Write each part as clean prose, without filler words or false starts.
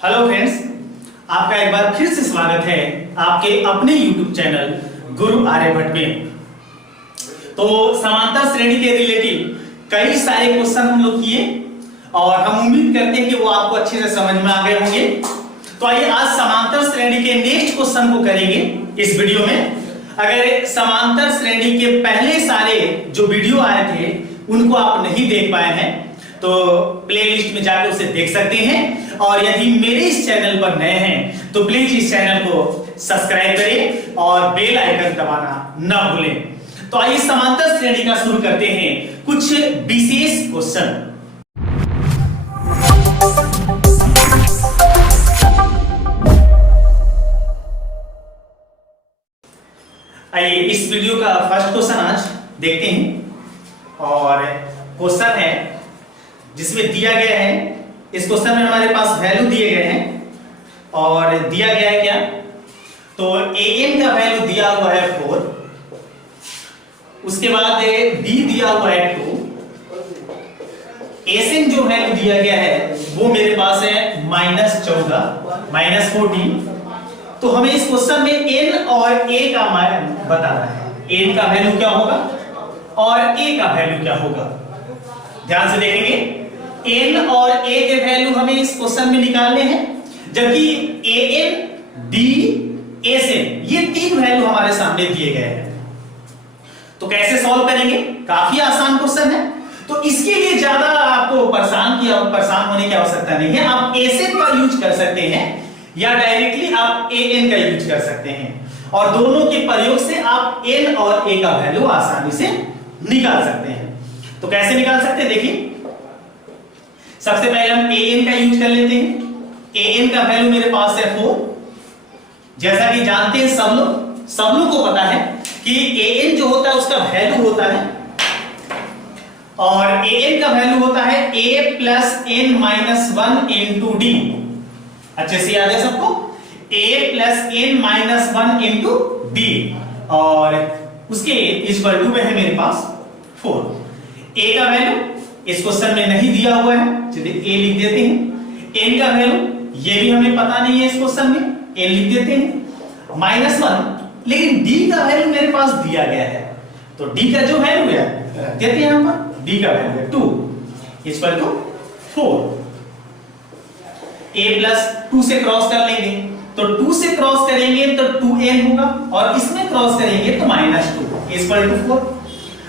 Hello friends, आपका एक बार फिर से स्वागत है आपके अपने YouTube चैनल गुरु आर्यभट्ट में। तो समांतर श्रेणी के रिलेटिव कई सारे क्वेश्चन हम लोग किए और हम उम्मीद करते हैं कि वो आपको अच्छे से समझ में आ गए होंगे। तो आइए आज समांतर श्रेणी के नेक्स्ट क्वेश्चन को करेंगे इस वीडियो में। अगर समांतर श्रेणी के पहले सारे जो वीडियो आए थे उनको आप नहीं देख पाए हैं तो प्लेलिस्ट में जाकर उसे देख सकते हैं, और यदि मेरे इस चैनल पर नए हैं तो प्लीज इस चैनल को सब्सक्राइब करें और बेल आइकन दबाना न भूलें। तो आइए समांतर श्रेणी का शुरू करते हैं कुछ विशेष क्वेश्चन। आइए इस वीडियो का फर्स्ट क्वेश्चन आज देखते हैं, और क्वेश्चन है जिसमें दिया गया है, इस क्वेश्चन में हमारे पास वैल्यू दिए गए हैं और दिया गया है क्या, तो an का वैल्यू दिया हुआ है 4, उसके बाद b दिया हुआ है 2, sn जो वैल्यू दिया गया है वो मेरे पास है -14 -14। तो हमें इस क्वेश्चन में n और a का मान बताना है, n का वैल्यू क्या होगा और a का वैल्यू क्या होगा। ध्यान से देखेंगे, n और a के वैल्यू हमें इस क्वेश्चन में निकालने हैं, जबकि an, b, sn ये तीन वैल्यू हमारे सामने दिए गए हैं। तो कैसे सॉल्व करेंगे, काफी आसान क्वेश्चन है। तो इसके लिए ज्यादा आपको परेशान होने की आवश्यकता नहीं है। आप sn का यूज कर सकते हैं या डायरेक्टली आप an का यूज कर सकते हैं, और दोनों के प्रयोग से आप n और a का वैल्यू आसानी से निकाल सकते हैं। तो कैसे निकाल सकते हैं, देखिए सबसे पहले हम an का यूज कर लेते हैं। an का वैल्यू मेरे पास है 4, जैसा कि जानते हैं सब लोग को पता है कि an जो होता है उसका वैल्यू होता है, और an का वैल्यू होता है a plus n minus 1 into D. अच्छे से याद है सबको, a plus n minus 1 into D, और उसके इक्वल टू में है मेरे पास 4। a का वैल्यू इस क्वेश्चन में नहीं दिया हुआ है, चलिए a लिख देते हैं। n का वैल्यू ये भी हमें पता नहीं है इस क्वेश्चन में, n लिख देते हैं -1, लेकिन d का वैल्यू मेरे पास दिया गया है, तो d का जो वैल्यू है रख देते हैं यहां पर, d का वैल्यू है 2 इक्वल टू 4। a प्लस 2 से क्रॉस कर लेंगे, तो 2 से क्रॉस करेंगे तो 2n होगा, और इसमें क्रॉस करेंगे तो -2 इक्वल टू 4।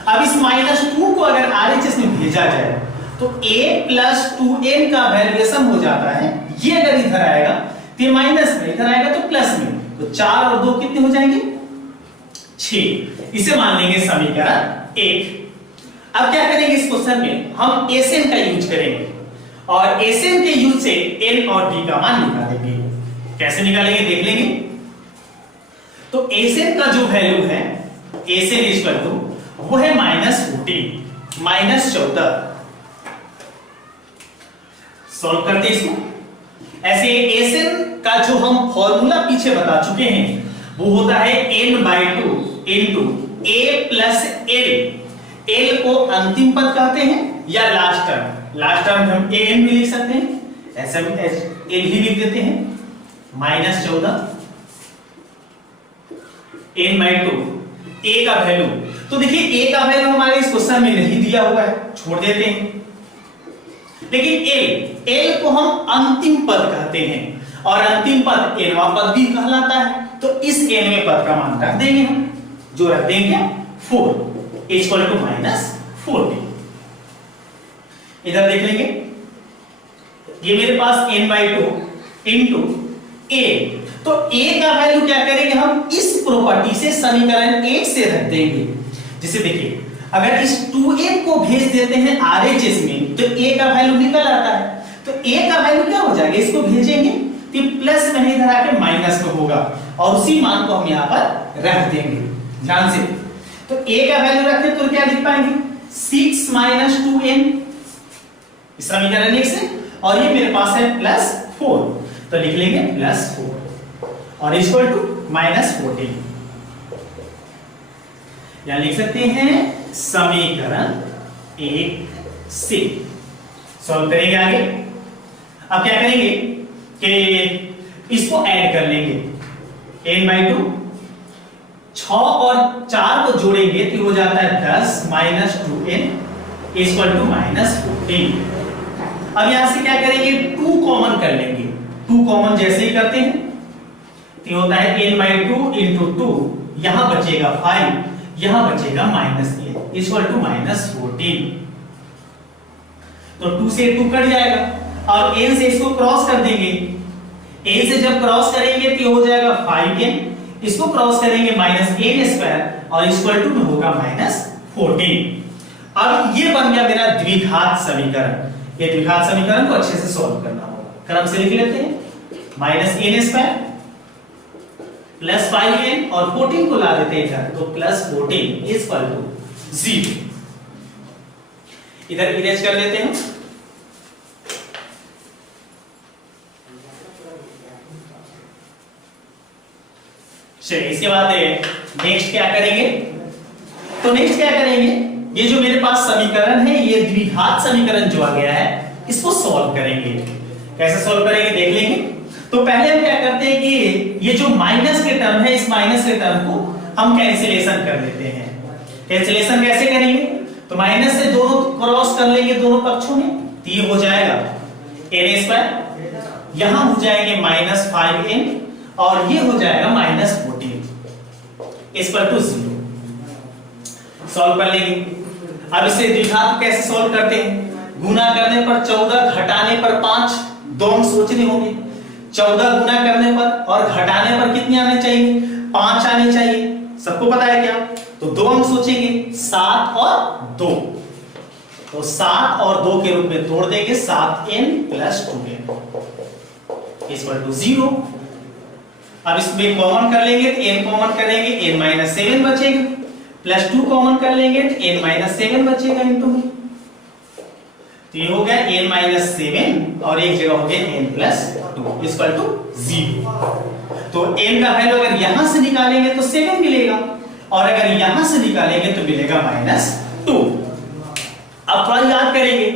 अब इस -2 को अगर RHS में भेजा जाए तो a प्लस 2n का वैल्यूएशन हो जाता है, ये अगर इधर आएगा तो ये माइनस में, इधर आएगा तो प्लस में, तो 4 और 2 कितने हो जाएंगे 6। इसे मान लेंगे समीकरण 1। अब क्या करेंगे, इस क्वेश्चन में हम sn का यूज करेंगे, और sn के यूज से n और d का मान निकालेंगे। कैसे निकालेंगे देख लेंगे। तो sn का जो वैल्यू है, sn इक्वल टू वो है -14 -14। सॉल्व करते हैं इसको। ऐसे sn का जो हम फॉर्मूला पीछे बता चुके हैं वो होता है n/2 into a plus l को अंतिम पद कहते हैं या लास्ट टर्म हम an भी लिख सकते हैं, ऐसा भी l ही लिख देते हैं -14 n/2 a का वैल्यू। तो देखिए a का वैल्यू हमारे इस क्वेश्चन में नहीं दिया हुआ है, छोड़ देते हैं, लेकिन l को हम अंतिम पद कहते हैं, और अंतिम पद nवां पद भी कहलाता है, तो इस nवें पद का मान रख देंगे हम, जो रख देंगे 4 इक्वल टू -14। इधर देख लेंगे, ये मेरे पास n/2 इंटू a, तो a का वैल्यू क्या करेंगे हम इस प्रॉपर्टी से समीकरण 1 से रख देंगे। जैसे देखिए, अगर इस 2n को भेज देते हैं RHS में तो a का वैल्यू निकल आता है, तो a का वैल्यू क्या हो जाएगा, इसको भेजेंगे तो प्लस में इधर आके माइनस में होगा, और उसी मान को हम यहां पर रख देंगे ध्यान से। तो a का वैल्यू रखें तो क्या लिख पाएंगे 6 - 2n इस समीकरण 1 से, और ये मेरे पास है +4, तो लिख लेंगे +4 और इक्वल टू -14। यहां लिख सकते हैं समीकरण 1 से। सॉल्व करेंगे आगे। अब क्या करेंगे, कि इसको ऐड कर लेंगे, n/2 6 और 4 को जोड़ेंगे तो हो जाता है 10 माइनस 2n इक्वल टू -14। अब यहां से क्या करेंगे, 2 कॉमन कर लेंगे। 2 कॉमन जैसे ही करते हैं तो होता है n/2 इंटू 2, यहां बचेगा 5, यहां बचेगा -8 इक्वल टू -14। तो 2 से 2 कट जाएगा और n से इसको क्रॉस कर देंगे। n से जब क्रॉस करेंगे तो हो जाएगा 5n, इसको क्रॉस करेंगे -n² और इक्वल टू में होगा -14। अब ये बन गया मेरा द्विघात समीकरण। ये द्विघात समीकरण को अच्छे से सॉल्व करना होगा। क्रम से लिख लेते हैं, -n² प्लस 5n और 14 को ला देते हैं इधर, तो +14 इक्वल टू 0। इधर इरेज कर लेते हैं। चलिए इसके बाद नेक्स्ट क्या करेंगे, तो नेक्स्ट क्या करेंगे, ये जो मेरे पास समीकरण है ये द्विघात समीकरण जो आ गया है इसको सॉल्व करेंगे। कैसे सॉल्व करेंगे देख लेंगे। तो पहले हम क्या करते हैं कि ये जो माइनस के टर्म है, इस माइनस के टर्म को हम कैंसिलेशन कर लेते हैं। कैंसिलेशन कैसे करेंगे, तो माइनस से दोनों क्रॉस कर लेंगे दोनों पक्षों में, तो ये हो जाएगा n², यहां हो जाएंगे -5n और ये हो जाएगा -14 इक्वल टू 0। सॉल्व कर लेंगे। अब इसे द्विघात कैसे सॉल्व करते हैं, गुना करने पर 14, घटाने पर 5, दो अंक सोचने होंगे। 14 गुना करने पर और घटाने पर कितने आने चाहिए, 5 आने चाहिए। सबको पता है क्या, तो दो अंक सोचेंगे, 7 और 2, तो 7 और 2 के रूप में तोड़ देंगे, 7n + 2n इक्वल टू 0। अब इसमें कॉमन कर लेंगे तो n कॉमन करेंगे, n - 7 बचेगा, +2 कॉमन कर लेंगे तो n - 7 बचेगा इनटू में, तो ये हो गया n - 7 और एक जगह हो गया n + 2 इक्वल टू 0। तो n का वैल्यू अगर यहां से निकालेंगे तो 7 मिलेगा और अगर यहां से निकालेंगे तो मिलेगा -2। अब थोड़ा याद करेंगे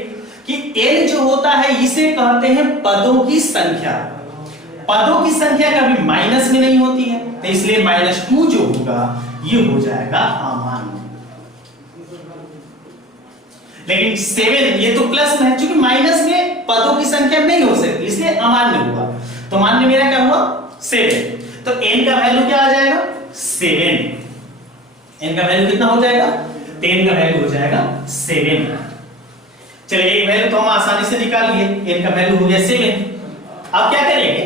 कि n जो होता है इसे कहते हैं पदों की संख्या। पदों की संख्या कभी माइनस में नहीं होती है, तो इसलिए -2 जो होगा ये हो जाएगा अमान्य। लेकिन 7 ये तो प्लस में है, क्योंकि माइनस में पदों की संख्या नहीं हो सकती, इसलिए अमान्य हुआ। तो मान्य मेरा क्या हुआ 7। तो n का वैल्यू क्या आ जाएगा 7। n का वैल्यू कितना हो जाएगा, 10 का वैल्यू हो जाएगा 7। चलिए एक वैल्यू तो हम आसानी से निकाल लिए, n का वैल्यू हो गया 7। अब क्या करेंगे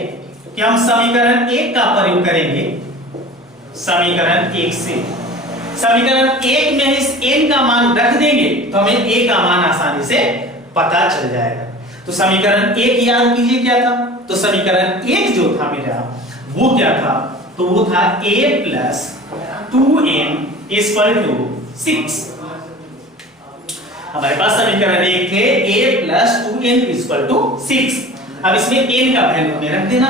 कि हम समीकरण 1 का प्रयोग करेंगे। समीकरण 1 से, समीकरण 1 में इस n का मान रख देंगे तो हमें a का मान आसानी से पता चल जाएगा। तो समीकरण 1 याद कीजिए क्या था, तो समीकरण 1 जो था मेरा वो क्या था, तो वो था a + 2n = 6। हमारे पास समीकरण 1 थे a + 2n = 6। अब इसमें n का वैल्यू हमें रख देना,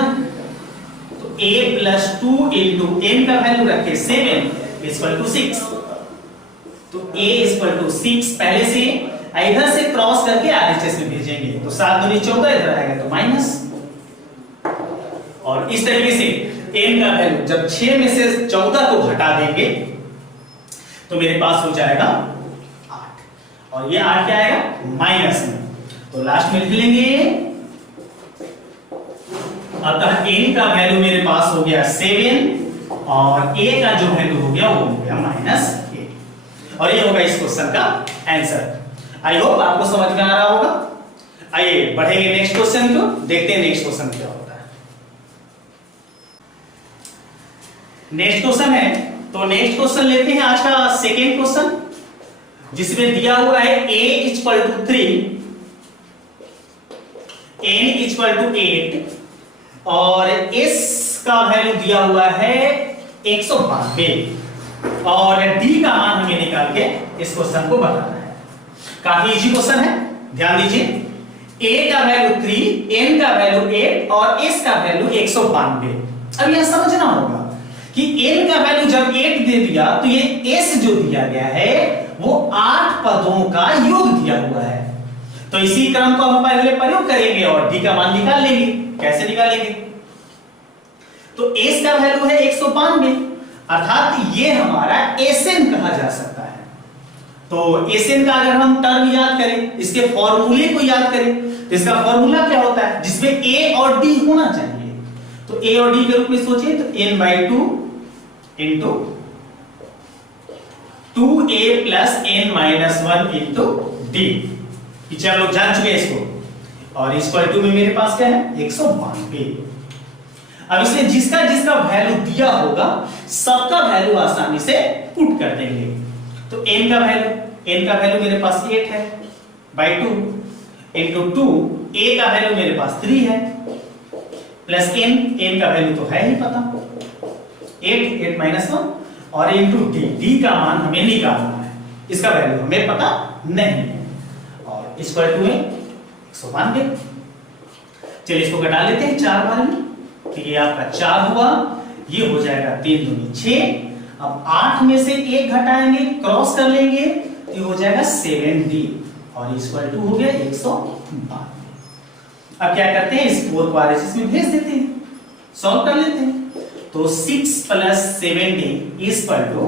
तो a + 2 * n का वैल्यू रखे 7 = 6। तो a = 6 पहले से इधर से क्रॉस करके RHS में भेजेंगे, तो 7 दूनी 14 इधर आएगा तो माइनस। और इस तरीके से n का वैल्यू जब 6 में से 14 को घटा देंगे तो मेरे पास हो जाएगा 8, और ये 8 क्या आएगा माइनस में, तो लास्ट में लिख लेंगे। अतः n का वैल्यू मेरे पास हो गया 7 और a का जो वैल्यू हो गया वो हो गया -8, और ये होगा इस क्वेश्चन का आंसर। आई होप आपको समझ में आ रहा होगा। आइए बढ़ेंगे नेक्स्ट क्वेश्चन को, देखते हैं नेक्स्ट क्वेश्चन क्या होता है। नेक्स्ट क्वेश्चन है, तो नेक्स्ट क्वेश्चन लेते हैं आज का सेकेंड क्वेश्चन, जिसमें दिया हुआ है a = 3, n = 8 और s का वैल्यू दिया हुआ है 192 और d का मान हमें निकाल के इस क्वेश्चन को बताना है। काफी इजी क्वेश्चन है, ध्यान दीजिए। a का वैल्यू 3, n का वैल्यू 8 और s का वैल्यू 192। अब यह समझना होगा कि n का वैल्यू जब 8 दे दिया तो ये s जो दिया गया है वो 8 पदों का योग दिया हुआ है। तो इसी क्रम को हम पहले प्रयोग करेंगे और डी का मान निकाल लेंगे। कैसे निकालेंगे? तो एस का वैल्यू है 192, अर्थात ये हमारा एसएन कहा जा सकता है। तो एसएन का अगर हम टर्म याद करें, इसके फॉर्मूले को याद करें, तो इसका फॉर्मूला क्या होता है जिसमें ए और डी होना चाहिए। तो ए और डी के रूप में सोचिए तो n/2 into 2a plus n-1 into D. पीछे हम लोग जान चुके हैं इसको। और इक्वल टू में मेरे पास क्या है 192। अब इसमें जिसका जिसका वैल्यू दिया होगा सबका वैल्यू आसानी से पुट कर देंगे। तो n का वैल्यू मेरे पास 8 है बाई 2 इंटू 2, a का वैल्यू मेरे पास 3 है प्लस n का वैल्यू तो है ही पता 8 माइनस 1 और इंटू डी का मान हमें निकालना है, इसका वैल्यू हमें पता नहीं है। और इक्वल टू में 192। चलिए इसको घटा लेते हैं 4 बार में, तो ये आपका 4 हुआ, ये हो जाएगा 3 दूनी 6। अब 8 में से 1 घटाएंगे, क्रॉस कर लेंगे, तो ये हो जाएगा 7d और इक्वल टू हो गया 192। अब क्या करते हैं, इस 4 को आरएचएस में भेज देते हैं, सॉल्व कर लेते हैं। तो 6 प्लस 7d इक्वल टू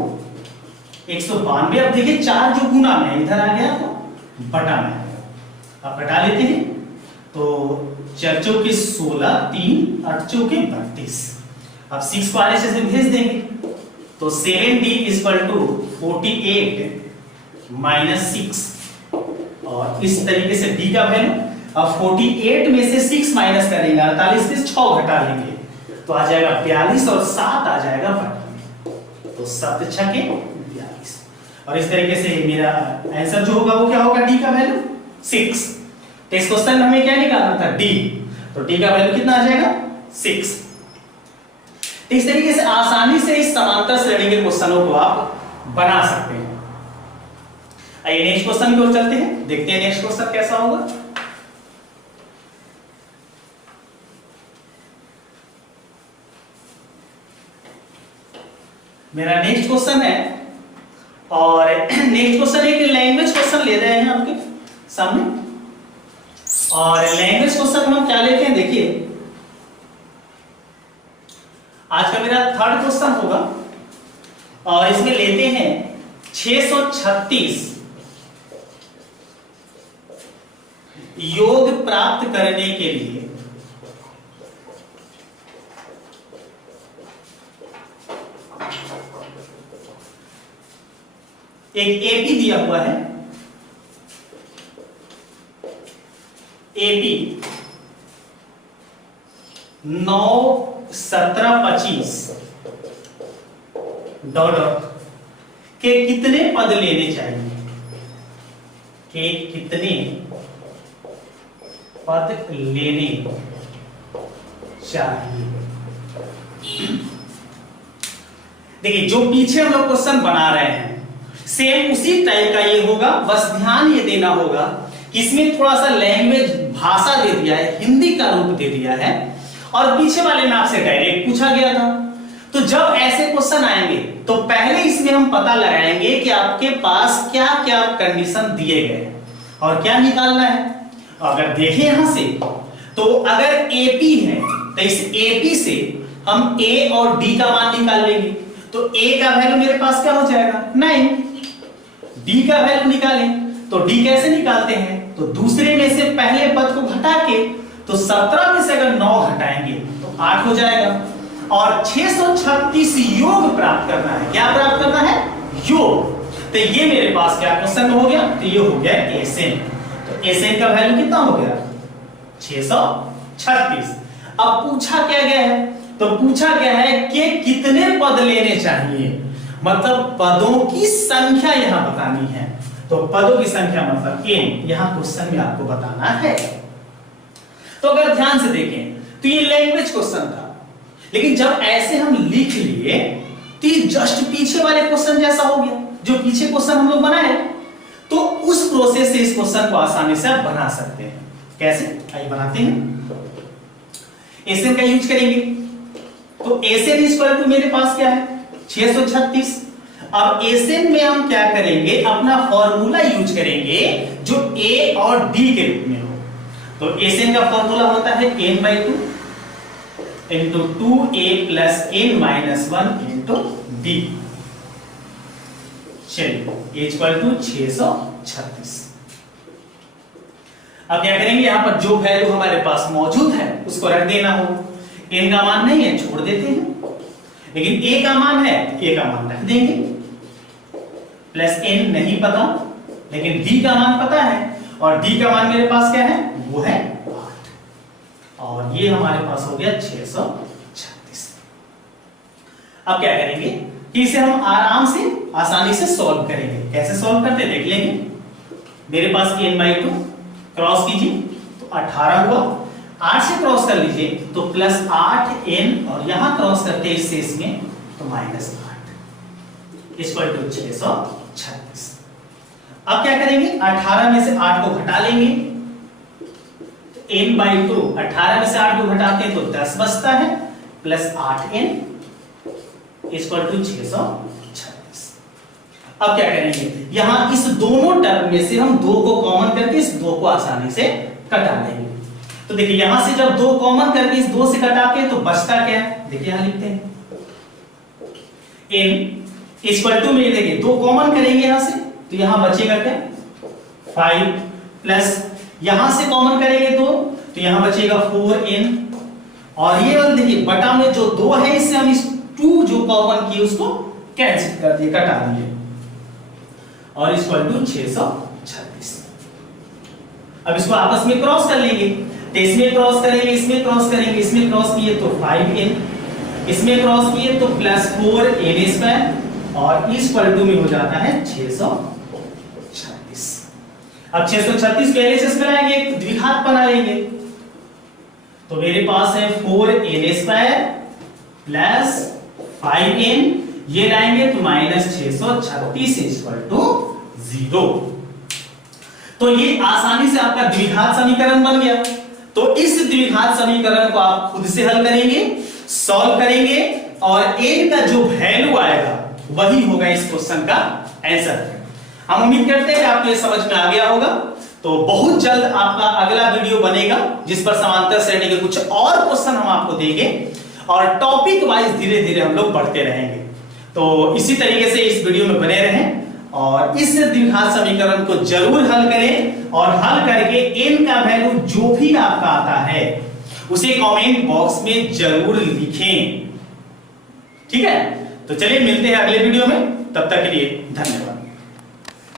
192। अब देखिए 4 जो गुना में इधर आ गया तो बटा में आ गया। अब घटा लेते हैं, तो 4 चौके 16, 3 8 चौके 32। अब 6 को आरएचएस में भेज देंगे, तो 7d इक्वल टू 48 माइनस 6। और इस तरीके से d का वैल्यू, अब 48 में से 6 माइनस करेंगे, 48 से 6 घटा लेंगे, तो आ जाएगा 42 और 7 आ जाएगा बटा में, तो 7 छके 42। और इस तरीके से मेरा आंसर जो होगा वो क्या होगा, d का वैल्यू 6। तो इस क्वेश्चन में हमें क्या निकालना था, d, तो d का वैल्यू कितना आ जाएगा 6। इस तरीके से आसानी से इस समांतर श्रेणी के क्वेश्चनों को आप बना सकते हैं। आइए नेक्स्ट क्वेश्चन की ओर चलते हैं, देखते हैं नेक्स्ट क्वेश्चन कैसा होगा। मेरा नेक्स्ट क्वेश्चन है, और नेक्स्ट क्वेश्चन एक लैंग्वेज क्वेश्चन ले रहे हैं आपके सामने। और लैंग्वेज क्वेश्चन हम क्या लेते हैं, देखिए आज का मेरा 3rd क्वेश्चन होगा, और इसमें लेते हैं 636 योग प्राप्त करने के लिए एक एपी दिया हुआ है, एपी 9 17 25 डॉट के कितने पद लेने चाहिए, के कितने पद लेने चाहिए। देखिए जो पीछे हम लोग क्वेश्चन बना रहे हैं सेम उसी टाइप का ये होगा, बस ध्यान ये देना होगा कि इसमें थोड़ा सा लैंग्वेज भाषा दे दिया है, हिंदी का रूप दे दिया है, और पीछे वाले में आपसे डायरेक्ट पूछा गया था। तो जब ऐसे क्वेश्चन आएंगे तो पहले इसमें हम पता लगाएंगे कि आपके पास क्या क्या कंडीशन दिए गए हैं और क्या निकालना है। अगर देखें यहां से, तो अगर एपी है तो इस एपी से हम ए और डी का मान निकाल लेंगे। तो ए का वैल्यू मेरे पास क्या हो जाएगा 9, डी का वैल्यू निकालें तो डी कैसे निकालते हैं, तो दूसरे में से पहले पद को घटा के, तो 17 में से अगर 9 हटाएंगे तो 8 हो जाएगा। और 636 योग प्राप्त करना है, क्या प्राप्त करना है, योग। तो ये मेरे पास क्या क्वेश्चन हो गया, तो ये हो गया एसएन। तो एसएन का वैल्यू कितना हो गया 636। अब पूछा क्या गया है, तो पूछा गया है कि कितने पद लेने चाहिए, मतलब पदों की संख्या यहां बतानी है। तो पदों की संख्या मतलब n यहां क्वेश्चन में आपको बताना है। तो अगर ध्यान से देखें तो ये लैंग्वेज क्वेश्चन था, लेकिन जब ऐसे हम लिख लिए तो ये जस्ट पीछे वाले क्वेश्चन जैसा हो गया। जो पीछे क्वेश्चन हम लोग बनाए तो उस प्रोसेस से इस क्वेश्चन को आसानी से आप बना सकते हैं। कैसे, आइए बनाते हैं। एसएन का यूज करेंगे, तो एसएन इक्वल टू मेरे पास क्या है 636। अब एसएन में हम क्या करेंगे, अपना फॉर्मूला यूज करेंगे जो ए और डी के रूप में हो। तो एसएन का फॉर्मूला होता है n/2 into 2a plus n-1 into D. चलिए इक्वल टू 636। अब क्या करेंगे, यहां पर जो वैल्यू हमारे पास मौजूद है उसको रख देना हो। n का मान नहीं है छोड़ देते हैं, लेकिन a का मान है, a का मान रख देंगे। प्लस n नहीं पता, लेकिन d का मान पता है, और d का मान मेरे पास क्या है, वो है 8, और ये हमारे पास हो गया 636। अब क्या करेंगे कि इसे हम आराम से आसानी से सॉल्व करेंगे। कैसे सॉल्व करते देख लेंगे। मेरे पास n/2 क्रॉस कीजिए तो 18 हुआ, 8 से क्रॉस कर लीजिए तो प्लस 8n, और यहां क्रॉस करते इससे इसमें तो -8 इक्वल टू 636। अब क्या करेंगे, 18 में से 8 को घटा लेंगे, n/2 18 में से 8 को घटाते हैं तो 10 बचता है, प्लस 8n इक्वल टू 636। अब क्या करेंगे, यहां इस दोनों टर्म में से हम 2 को कॉमन करके इस 2 को आसानी से कटा लेंगे। तो देखिए यहां से जब 2 कॉमन करके इस 2 से कटाते हैं तो बचता क्या है, देखिए यहां लिखते हैं n इक्वल टू में, देखिए 2 कॉमन करेंगे यहां से तो यहां बचेगा क्या 5, प्लस यहां से कॉमन करेंगे 2 तो यहां बचेगा 4n, और ये वाला देखिए बटा में जो 2 है इससे हम इस 2 जो कॉमन किए उसको कैंसिल कर दिए, कटा दिए, और इक्वल टू 636। अब इसको आपस में क्रॉस कर लेंगे, तो इसमें क्रॉस करेंगे, इसमें क्रॉस करेंगे, इसमें क्रॉस किए तो 5n, इसमें क्रॉस किए तो प्लस 4n², और इक्वल टू में हो जाता है 636। अब 636 को एलएचएस बनाएंगे, द्विघात बना लेंगे, तो मेरे पास है 4n² प्लस 5n, ये लाएंगे तो -636 इक्वल टू 0। तो ये आसानी से आपका द्विघात समीकरण बन गया। तो इस द्विघात समीकरण को आप खुद से हल करेंगे, सॉल्व करेंगे, और n का जो वैल्यू आएगा वही होगा इस क्वेश्चन का आंसर। हम उम्मीद करते हैं कि आपको ये समझ में आ गया होगा। तो बहुत जल्द आपका अगला वीडियो बनेगा जिस पर समांतर श्रेणी के कुछ और क्वेश्चन हम आपको देंगे, और टॉपिक वाइज धीरे धीरे हम लोग बढ़ते रहेंगे। तो इसी तरीके से इस वीडियो में बने रहें, और इस द्विघात समीकरण को जरूर हल करें, और हल करके n का वैल्यू जो भी आपका आता है उसे कमेंट बॉक्स में जरूर लिखें। ठीक है, तो चलिए मिलते हैं अगले वीडियो में, तब तक के लिए धन्यवाद।